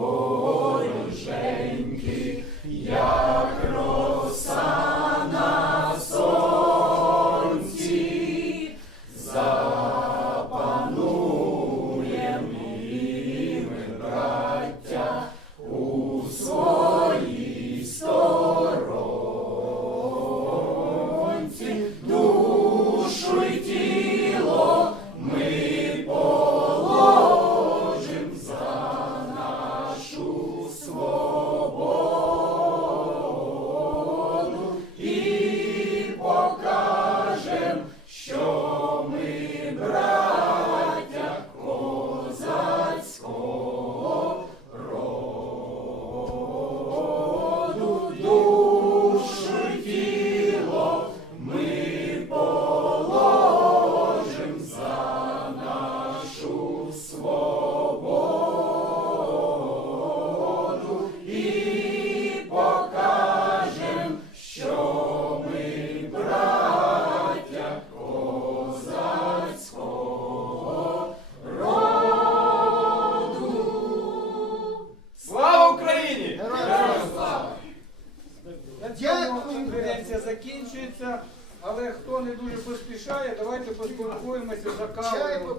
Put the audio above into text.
Oh. конференція закінчується, але хто не дуже поспішає, давайте поспілкуємося за кавою.